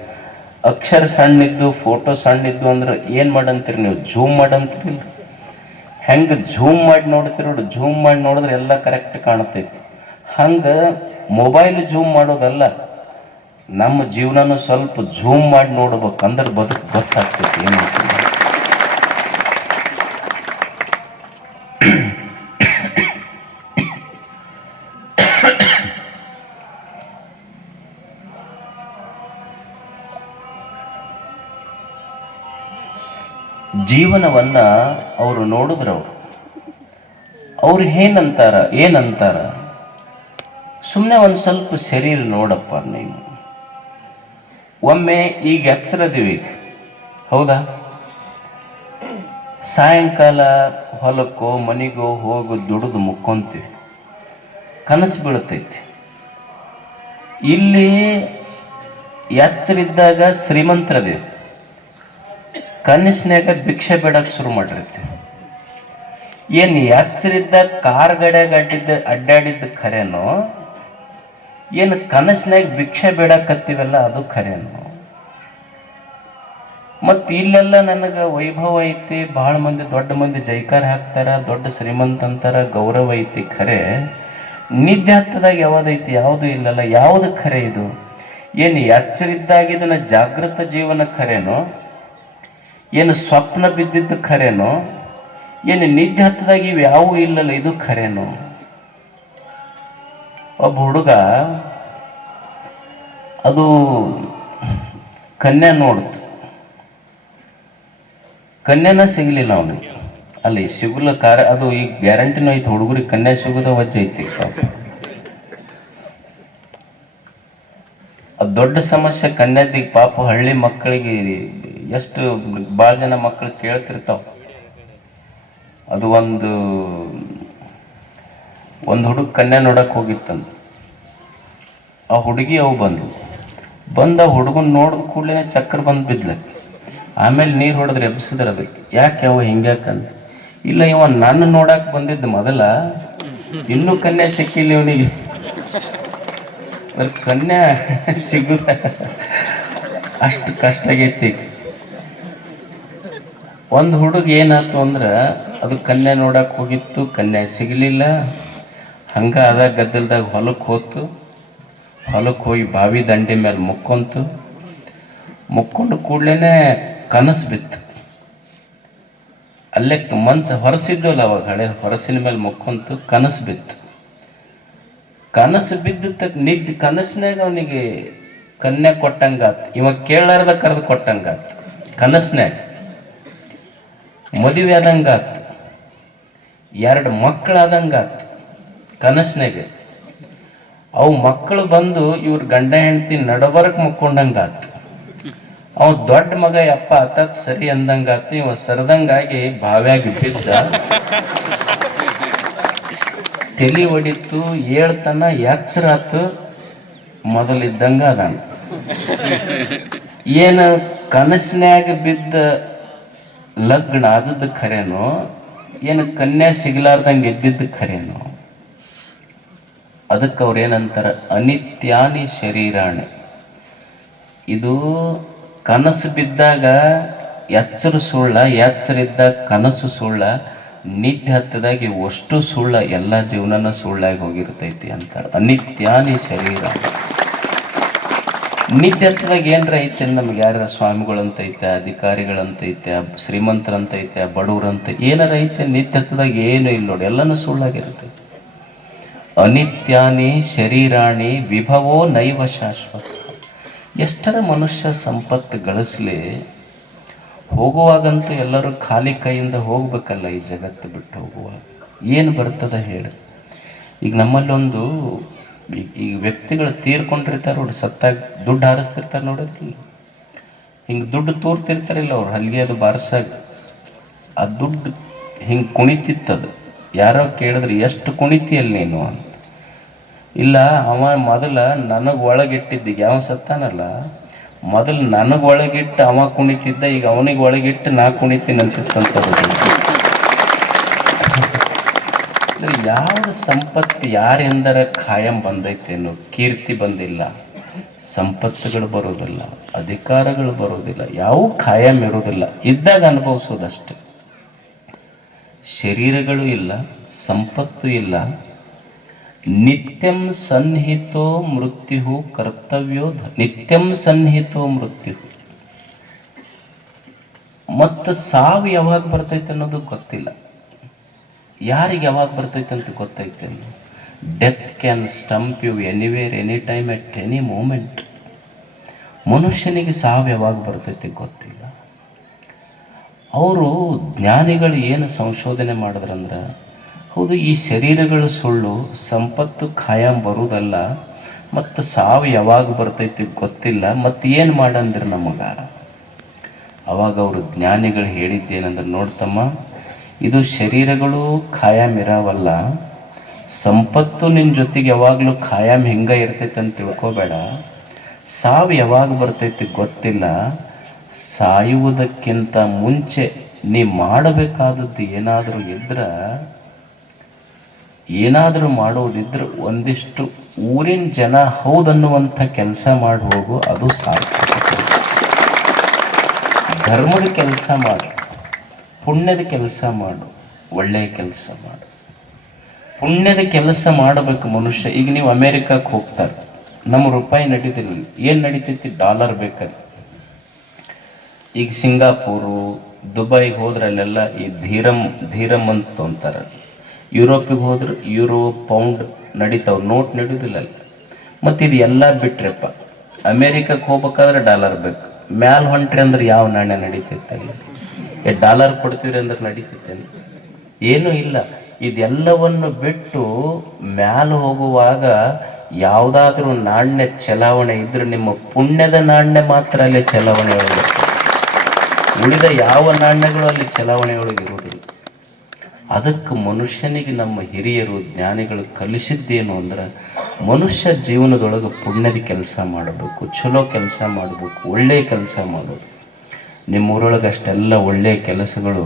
ಅಕ್ಷರ ಸಣ್ಣಿದ್ದು ಫೋಟೋ ಸಣ್ಣಿದ್ದು ಅಂದ್ರೆ ಏನು ಮಾಡಂತೀರಿ ನೀವು? ಝೂಮ್ ಮಾಡಂತೀರಿ? ಹೆಂಗೆ ಝೂಮ್ ಮಾಡಿ ನೋಡ್ತೀರಿ ನೋಡಿ ಝೂಮ್ ಮಾಡಿ ನೋಡಿದ್ರೆ ಎಲ್ಲ ಕರೆಕ್ಟ್ ಕಾಣತೈತಿ ಹಂಗೆ ಮೊಬೈಲ್ ಝೂಮ್ ಮಾಡೋದಲ್ಲ, ನಮ್ಮ ಜೀವನನೂ ಸ್ವಲ್ಪ ಝೂಮ್ ಮಾಡಿ ನೋಡ್ಬೇಕಂದ್ರೆ ಬದುಕು ಗೊತ್ತಾಗ್ತೈತಿ ಏನು ಜೀವನವನ್ನ ಅವರು ನೋಡಿದ್ರು ಅವರು. ಅವ್ರು ಏನಂತಾರ ಏನಂತಾರ? ಸುಮ್ಮನೆ ಒಂದು ಸ್ವಲ್ಪ ಶರೀರ ನೋಡಪ್ಪ ನೀನು. ಒಮ್ಮೆ ಈಗ ಎಚ್ಚರದಿವಿ ಹೌದಾ? ಸಾಯಂಕಾಲ ಹೊಲಕ್ಕೋ, ಮನೆಗೋ ಹೋಗು ದುಡಿದು ಮುಕ್ಕೊಂತೀವಿ. ಕನಸು ಬೀಳ್ತೈತಿ. ಇಲ್ಲಿ ಎಚ್ಚರಿದ್ದಾಗ ಶ್ರೀಮಂತರದೇವಿ. ಕನಸಿನಾಗ ಭಿಕ್ಷೆ ಬೇಡಕ್ಕೆ ಶುರು ಮಾಡಿರ್ತೀವಿ ಏನು ಎಚ್ಚರಿದ್ದಾಗ ಕಾರ್ ಗಡ್ಯಾಗ ಅಡ್ಡಿದ್ದ ಅಡ್ಡಾಡಿದ್ದ ಖರೇನೋ ಏನು ಕನಸಿನಾಗ ಭಿಕ್ಷೆ ಬೇಡಕತ್ತೀವಲ್ಲ, ಅದು ಖರೇನೋ ಮತ್ತು ಇಲ್ಲೆಲ್ಲ ನನಗೆ ವೈಭವ ಐತಿ, ಭಾಳ ಮಂದಿ ದೊಡ್ಡ ಮಂದಿ ಜೈಕಾರ ಹಾಕ್ತಾರ, ದೊಡ್ಡ ಶ್ರೀಮಂತ ಅಂತಾರ, ಗೌರವ ಐತಿ ಖರೆ. ನಿದ್ದೆ ಹತ್ತದಾಗ ಯಾವ್ದೈತಿ ಯಾವುದು ಇಲ್ಲಲ್ಲ, ಯಾವುದು ಖರೆ ಇದು? ಏನು ಎಚ್ಚರಿದ್ದಾಗ ಇದನ್ನ ಜಾಗೃತ ಜೀವನ ಖರೇನೋ? ಏನು ಸ್ವಪ್ನ ಬಿದ್ದಿದ್ದು ಖರೇನೋ? ಏನು ನಿದ್ದೆ ಹತ್ತದಾಗ ಇವು ಯಾವೂ ಇಲ್ಲಲ್ಲ, ಇದು ಖರೇನೋ? ಒಬ್ಬ ಹುಡುಗ ಅದು ಕನ್ಯಾ ನೋಡ್ತು. ಕನ್ಯಾನ ಸಿಗಲಿಲ್ಲ ಅವನಿಗೆ. ಅಲ್ಲಿ ಸಿಗಲ ಕಾರ, ಅದು ಈಗ ಗ್ಯಾರಂಟಿನೂ ಐತೆ ಹುಡುಗರಿಗೆ ಕನ್ಯಾ ಸಿಗೋದ ವಜ್ಜೆ ಐತಿ. ಅದು ದೊಡ್ಡ ಸಮಸ್ಯೆ, ಕನ್ಯಾದಿಗೆ ಪಾಪ ಹಳ್ಳಿ ಮಕ್ಕಳಿಗೆ ಎಷ್ಟು ಭಾಳ ಜನ ಮಕ್ಕಳು ಕೇಳ್ತಿರ್ತಾವ. ಅದು ಒಂದು ಒಂದು ಹುಡುಗ ಕನ್ಯಾ ನೋಡಕ್ಕೆ ಹೋಗಿತ್ತಂದು. ಆ ಹುಡುಗಿ ಅವು ಬಂದು ಬಂದ ಹುಡುಗನ್ ನೋಡಿದ ಕೂಡಲೇ ಚಕ್ರ ಬಂದು ಬಿದ್ಲಕ್ಕೆ ಆಮೇಲೆ ನೀರು ಹೊಡೆದ್ರೆ ಎಬ್ಸಿದ್ರ ಅದಕ್ಕೆ. ಯಾಕೆ ಅವ ಹಿಂಗ್ಯಾಕಂತ ಇಲ್ಲ ಇವ ನನ್ನ ನೋಡಕ್ಕೆ ಬಂದಿದ್ದ ಮೊದಲ, ಇನ್ನೂ ಕನ್ಯಾ ಸಿಕ್ಕಿಲ್ಲ ಇವನಿಗೆ. ಕನ್ಯಾ *laughs* ಸಿಗುದ. ಅಷ್ಟು ಕಷ್ಟ ಆಗೈತಿ. ಒಂದು ಹುಡುಗ ಏನಾಯ್ತು ಅಂದ್ರೆ ಅದು ಕನ್ಯಾ ನೋಡಕ್ಕೆ ಹೋಗಿತ್ತು, ಕನ್ಯಾ ಸಿಗಲಿಲ್ಲ. ಹಂಗೆ ಅದ ಗದ್ದಲ್ದಾಗ ಹೊಲಕ್ಕೆ ಹೋತು. ಹೊಲಕ್ಕೆ ಹೋಗಿ ಬಾವಿ ದಂಡೆ ಮೇಲೆ ಮುಕ್ಕೊಂತು. ಮುಕ್ಕೊಂಡು ಕೂಡ್ಲೇನೆ ಕನಸು ಬಿತ್ತು. ಅಲ್ಲೇ ಮನ್ಸು ಹೊರಸಿದ್ವಲ್ಲ ಅವಾಗ ಹಳೆ ಹೊರಸಿನ ಮೇಲೆ ಮುಕ್ಕೊಂತು, ಕನಸು ಬಿತ್ತು. ಕನಸು ಬಿದ್ದ ನಿದ್ದೆ ಕನಸಿನಾಗ ಅವನಿಗೆ ಕನ್ಯಾ ಕೊಟ್ಟಂಗಾತ್. ಇವಾಗ ಕೇಳಾರ್ದ ಕರೆದು ಕೊಟ್ಟಂಗಾತ್. ಕನಸ್ನ್ಯಾಗ ಮದುವೆ ಆದಂಗಾತ್. ಎರಡು ಮಕ್ಕಳಾದಂಗಾತ್ ಕನಸಿನಾಗ ಅವು ಮಕ್ಕಳು ಬಂದು ಇವ್ರ ಗಂಡ ಹೆಂಡತಿ ನಡಬರಕ್ ಮುಕ್ಕೊಂಡಂಗಾತ್. ಅವ ದೊಡ್ಡ ಮಗ ಅಪ್ಪ ಆತ ಸರಿ ಅಂದಂಗಾತು, ಇವ ಸರದಂಗಾಗಿ ಬಾವ್ಯಾಗ ಬಿದ್ದ ತಲಿ ಹೊಡಿತು ಏಳ್ತನ, ಎಚ್ಚರಾತು ಮೊದಲಿದ್ದಂಗ ಅದಾನ. ಏನು ಕನಸಿನಾಗ ಬಿದ್ದ ಲಗ್ನ ಆದದ್ದು ಖರೇನೋ, ಏನು ಕನ್ಯಾ ಸಿಗ್ಲಾರ್ದಂಗೆ ಎದ್ದಿದ್ದು ಖರೇನೋ, ಅದಕ್ಕೆ ಅವ್ರು ಏನಂತಾರೆ, ಅನಿತ್ಯಾನಿ ಶರೀರಾಣಿ. ಇದು ಕನಸು ಬಿದ್ದಾಗ ಎಚ್ಚರ ಸುಳ್ಳ ಎಚ್ಚರಿದ್ದಾಗ ಕನಸು ಸುಳ್ಳ, ನಿದ್ದೆ ಹತ್ತದಾಗ ಅಷ್ಟು ಸುಳ್ಳ, ಎಲ್ಲ ಜೀವನನ ಸುಳ್ಳಾಗಿ ಹೋಗಿರ್ತೈತಿ ಅಂತಾರೆ. ಅನಿತ್ಯಾನಿ ಶರೀರ ಹತ್ತದಾಗ ಏನ್ರ ಐತೆ ನಮ್ಗೆ ಯಾರ ಸ್ವಾಮಿಗಳಂತ ಐತೆ, ಅಧಿಕಾರಿಗಳಂತ ಐತೆ, ಶ್ರೀಮಂತರಂತ ಐತೆ, ಬಡವ್ರಂತ ಏನಾರ ಐತೆ ನಿತ್ಯತ್ವದಾಗ ಏನು ಇಲ್ಲ ನೋಡಿ, ಎಲ್ಲನೂ ಸುಳ್ಳಾಗಿರುತ್ತೆ. ಅನಿತ್ಯಾನಿ ಶರೀರಾಣಿ ವಿಭವೋ ನೈವ ಶಾಶ್ವತ. ಎಷ್ಟರ ಮನುಷ್ಯ ಸಂಪತ್ತು ಗಳಿಸ್ಲಿ, ಹೋಗುವಾಗಂತೂ ಎಲ್ಲರೂ ಖಾಲಿ ಕೈಯಿಂದ ಹೋಗ್ಬೇಕಲ್ಲ ಈ ಜಗತ್ತು ಬಿಟ್ಟು ಹೋಗುವಾಗ. ಏನು ಬರ್ತದ ಹೇಳಿ. ಈಗ ನಮ್ಮಲ್ಲಿ ಈ- ವ್ಯಕ್ತಿಗಳು ತೀರ್ಕೊಂಡಿರ್ತಾರೆ ನೋಡಿ, ಸತ್ತಾಗ ದುಡ್ಡು ಹಾರಿಸ್ತಿರ್ತಾರೆ ನೋಡಿದ್ರಿ ಹಿಂಗೆ ದುಡ್ಡು ತೋರ್ತಿರ್ತಾರಿಲ್ಲ ಅವ್ರು ಹಲ್ಲಿಗೆ ಅದು ಬಾರಿಸಾಗ. ಆ ದುಡ್ಡು ಹಿಂಗೆ ಕುಣಿತಿತ್ತದು ಯಾರೋ ಕೇಳಿದ್ರೆ, ಎಷ್ಟು ಕುಣಿತಿಯಲ್ಲಿ ನೀನು? ಅಂತ. ಇಲ್ಲ, ಅವ ಮೊದಲ ನನಗೆ ಒಳಗಿಟ್ಟಿದ್ದೀಗ, ಯಾವ ಸತ್ತಾನಲ್ಲ? ಮೊದಲು ನನಗೆ ಒಳಗಿಟ್ಟು ಅವ ಕುಣಿತಿದ್ದ, ಈಗ ಅವನಿಗೆ ಒಳಗಿಟ್ಟು ನಾ ಕುಣಿತೀನಿ ಅಂತಿತ್ತಂತದ್ದು ಯಾವ್ದು ಸಂಪತ್ತು ಯಾರೆಂದರ ಖಾಯಂ ಬಂದೈತೇನು ಕೀರ್ತಿ ಬಂದಿಲ್ಲ. ಸಂಪತ್ತುಗಳು ಬರೋದಿಲ್ಲ, ಅಧಿಕಾರಗಳು ಬರೋದಿಲ್ಲ, ಯಾವ ಖಾಯಂ ಇರೋದಿಲ್ಲ. ಇದ್ದಾಗ ಅನುಭವಿಸೋದಷ್ಟೆ. ಶರೀರಗಳು ಇಲ್ಲ, ಸಂಪತ್ತು ಇಲ್ಲ. ನಿತ್ಯಂ ಸನ್ಹಿತೋ ಮೃತ್ಯು ಕರ್ತವ್ಯೋ ನಿತ್ಯಂ ಸನ್ನಿಹಿತೋ ಮೃತ್ಯು ಮತ್ತು ಸಾವು ಯಾವಾಗ ಬರ್ತೈತೆ ಅನ್ನೋದು ಗೊತ್ತಿಲ್ಲ. ಯಾರಿಗೆ ಯಾವಾಗ ಬರ್ತೈತೆ ಅಂತ ಗೊತ್ತೈತೆ death can stump you anywhere any time at any moment ಮನುಷ್ಯನಿಗೆ ಸಾವು ಯಾವಾಗ ಬರ್ತೈತೆ ಗೊತ್ತಿಲ್ಲ. ಅವರು ಜ್ಞಾನಿಗಳು ಏನು ಸಂಶೋಧನೆ ಮಾಡಿದ್ರಂದ್ರೆ, ಹೌದು, ಈ ಶರೀರಗಳು ಸುಳ್ಳು, ಸಂಪತ್ತು ಖಾಯಂ ಬರುವುದಲ್ಲ ಮತ್ತು ಸಾವು ಯಾವಾಗ ಬರ್ತೈತಿ ಗೊತ್ತಿಲ್ಲ, ಮತ್ತು ಏನು ಮಾಡಂದ್ರೆ ನಮಗೆ ಅವಾಗ ಅವರು ಜ್ಞಾನಿಗಳು ಹೇಳಿದ್ದೇನೆಂದ್ರೆ, ನೋಡ್ತಮ್ಮ ಇದು ಶರೀರಗಳು ಖಾಯಂ ಇರಾವಲ್ಲ. ಸಂಪತ್ತು ನಿನ್ನ ಜೊತೆಗೆ ಯಾವಾಗಲೂ ಖಾಯಂ ಹೆಂಗೆ ಇರ್ತೈತೆ ಅಂತ ತಿಳ್ಕೊಬೇಡ. ಸಾವು ಯಾವಾಗ ಬರ್ತೈತಿ ಗೊತ್ತಿಲ್ಲ. ಸಾಯುವುದಕ್ಕಿಂತ ಮುಂಚೆ ನೀ ಮಾಡಬೇಕಾದದ್ದು ಏನಾದರೂ ಇದ್ರೆ, ಏನಾದರೂ ಮಾಡೋದಿದ್ರೆ ಒಂದಿಷ್ಟು ಊರಿನ ಜನ ಹೌದನ್ನುವಂಥ ಕೆಲಸ ಮಾಡಿ ಹೋಗು, ಅದು ಸಾಕು ಧರ್ಮದ ಕೆಲಸ ಮಾಡು. ಪುಣ್ಯದ ಕೆಲಸ ಮಾಡು, ಒಳ್ಳೆಯ ಕೆಲಸ ಮಾಡು. ಪುಣ್ಯದ ಕೆಲಸ ಮಾಡಬೇಕು ಮನುಷ್ಯ. ಈಗ ನೀವು ಅಮೇರಿಕಕ್ಕೆ ಹೋಗ್ತಾರೆ. ನಮ್ಮ ರೂಪಾಯಿ ನಡೀತಿಲ್ಲ ಏನು ನಡೀತೈತಿ? ಡಾಲರ್ ಬೇಕಲ್ಲಿ. ಈಗ ಸಿಂಗಾಪುರು, ದುಬೈಗೆ ಹೋದ್ರೆ ಅಲ್ಲೆಲ್ಲ ಈ ಧೀರಮ್ ಧೀರಮ್ ಅಂತ ತೊಂತಾರೆ. ಯುರೋಪಿಗೆ ಹೋದ್ರೆ ಯುರೋ ಪೌಂಡ್ ನಡೀತಾವ್. ನೋಟ್ ನಡೀದಿಲ್ಲ ಮತ್ತು ಇದು ಎಲ್ಲ ಬಿಟ್ರಪ್ಪ. ಅಮೇರಿಕಕ್ಕೆ ಹೋಗ್ಬೇಕಾದ್ರೆ ಡಾಲರ್ ಬೇಕು. ಮ್ಯಾಲ್ ಹೊಂಟ್ರಿ ಅಂದ್ರೆ ಯಾವ ನಾಣ್ಯ ನಡೀತೈತೆ ಅಲ್ಲಿ? ಏ ಡಾಲರ್ ಕೊಡ್ತೀರಿ ಅಂದ್ರೆ ಅಲ್ಲಿ ಏನೂ ಇಲ್ಲ. ಇದೆಲ್ಲವನ್ನು ಬಿಟ್ಟು ಮ್ಯಾಲ ಹೋಗುವಾಗ ಯಾವುದಾದ್ರೂ ನಾಣ್ಯ ಚಲಾವಣೆ ಇದ್ರೆ ನಿಮ್ಮ ಪುಣ್ಯದ ನಾಣ್ಯ ಮಾತ್ರ ಅಲ್ಲಿ ಚಲಾವಣೆ ಒಳಗೆ ಉಳಿದ ಯಾವ ನಾಣ್ಯಗಳು ಅಲ್ಲಿ ಚಲಾವಣೆ ಒಳಗೆ ಇರುವುದಿಲ್ಲ ಅದಕ್ಕೆ ಮನುಷ್ಯನಿಗೆ ನಮ್ಮ ಹಿರಿಯರು ಜ್ಞಾನಿಗಳು ಕಲಿಸಿದ್ದೇನು ಅಂದ್ರೆ ಮನುಷ್ಯ ಜೀವನದೊಳಗೆ ಪುಣ್ಯದ ಕೆಲಸ ಮಾಡಬೇಕು, ಚಲೋ ಕೆಲಸ ಮಾಡಬೇಕು ಒಳ್ಳೆಯ ಕೆಲಸ ಮಾಡೋದು ನಿಮ್ಮೂರೊಳಗೆ ಅಷ್ಟೆಲ್ಲ ಒಳ್ಳೆಯ ಕೆಲಸಗಳು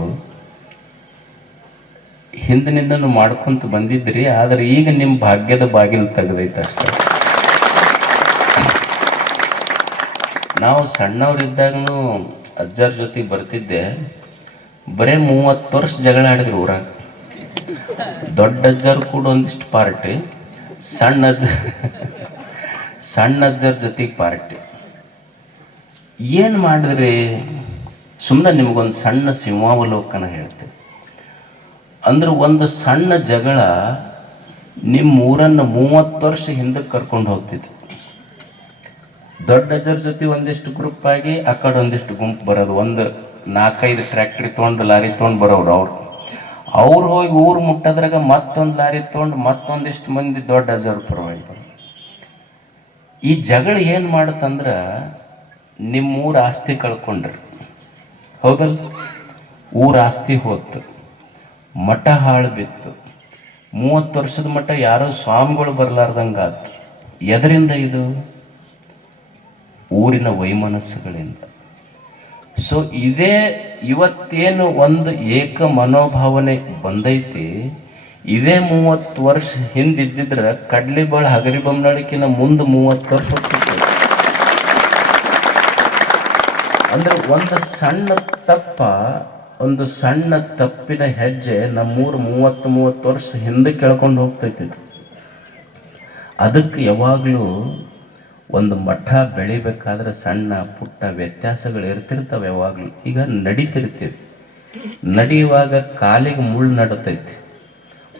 ಹಿಂದಿನಿಂದನೂ ಮಾಡ್ಕೊಂತ ಬಂದಿದ್ರಿ ಆದ್ರೆ ಈಗ ನಿಮ್ಮ ಭಾಗ್ಯದ ಬಾಗಿಲು ತೆಗೆದೈತೆ ಅಷ್ಟೆ. ನಾವು ಸಣ್ಣವರಿದ್ದಾಗನು ಅಜ್ಜರ ಜೊತೆಗೆ ಬರ್ತಿದ್ದೆ. ಬರೇ ಮೂವತ್ತು ವರ್ಷ ಜಗಳ ಆಡಿದ್ರು ಊರಾಗ. ದೊಡ್ಡ ಅಜ್ಜರು ಕೂಡ ಒಂದಿಷ್ಟು ಪಾರ್ಟಿ, ಸಣ್ಣ ಅಜ್ಜ, ಸಣ್ಣ ಅಜ್ಜರ ಜೊತೆಗೆ ಪಾರ್ಟಿ. ಏನು ಮಾಡಿದ್ರಿ? ಸುಮ್ಮನೆ ನಿಮಗೊಂದು ಸಣ್ಣ ಸಿಂಹಾವಲೋಕನ ಹೇಳ್ತೇನೆ. ಅಂದ್ರೆ ಒಂದು ಸಣ್ಣ ಜಗಳ ನಿಮ್ಮ ಊರನ್ನು ಮೂವತ್ತು ವರ್ಷ ಹಿಂದಕ್ಕೆ ಕರ್ಕೊಂಡು ಹೋಗ್ತಿತ್ತು. ದೊಡ್ಡ ಅಜ್ಜರ ಜೊತೆ ಒಂದಿಷ್ಟು ಗ್ರೂಪ್ ಆಗಿ, ಆ ಕಡೆ ಒಂದಿಷ್ಟು ಗುಂಪು ಬರೋದು. ಒಂದು ನಾಲ್ಕೈದು ಟ್ರ್ಯಾಕ್ಟ್ರಿ ತೊಗೊಂಡು, ಲಾರಿ ತೊಗೊಂಡು ಬರೋರು ಅವ್ರು. ಅವ್ರು ಹೋಗಿ ಊರು ಮುಟ್ಟದ್ರಾಗ ಮತ್ತೊಂದು ಲಾರಿ ತೊಗೊಂಡು, ಮತ್ತೊಂದಿಷ್ಟು ಮಂದಿ ದೊಡ್ಡ ಜರ್ ಪರವಾಗಿ ಬರೋದು. ಈ ಜಗಳ ಏನು ಮಾಡುತ್ತಂದ್ರೆ ಊರ ಆಸ್ತಿ ಕಳ್ಕೊಂಡ್ರಿ. ಹೌದಲ್ಲ? ಊರ ಆಸ್ತಿ ಹೋತು, ಮಠ ಹಾಳು ಬಿತ್ತು. ಮೂವತ್ತು ವರ್ಷದ ಮಟ್ಟ ಯಾರೋ ಸ್ವಾಮಿಗಳು ಬರ್ಲಾರ್ದಂಗ ಆತು ಎದರಿಂದ ಇದು? ಊರಿನ ವೈಮನಸ್ಸುಗಳಿಂದ. ಸೊ ಇದೇ ಇವತ್ತೇನು ಒಂದು ಏಕ ಮನೋಭಾವನೆ ಬಂದೈತಿ, ಇದೇ ಮೂವತ್ತು ವರ್ಷ ಹಿಂದಿದ್ದಿದ್ರೆ ಕಡ್ಲಿ ಬಾಳ ಹಗರಿ ಬೊಮ್ಮನಳಿಕಿನ ಮುಂದೆ ಮೂವತ್ತು ವರ್ಷ ಹೋಗ್ತಿತ್ತು. ಅಂದ್ರೆ ಒಂದು ಸಣ್ಣ ತಪ್ಪ, ಒಂದು ಸಣ್ಣ ತಪ್ಪಿನ ಹೆಜ್ಜೆ ನಮ್ಮೂರು ಮೂವತ್ತು ಮೂವತ್ತು ವರ್ಷ ಹಿಂದೆ ಕೆಳ್ಕೊಂಡು ಹೋಗ್ತೈತಿ ಅದಕ್ಕೆ ಯಾವಾಗಲೂ ಒಂದು ಮಠ ಬೆಳಿಬೇಕಾದ್ರೆ ಸಣ್ಣ ಪುಟ್ಟ ವ್ಯತ್ಯಾಸಗಳು ಇರ್ತಿರ್ತವೆ ಯಾವಾಗಲೂ. ಈಗ ನಡಿತಿರ್ತೀವಿ. ನಡೆಯುವಾಗ ಕಾಲಿಗೆ ಮುಳ್ಳು ನಡತೈತಿ.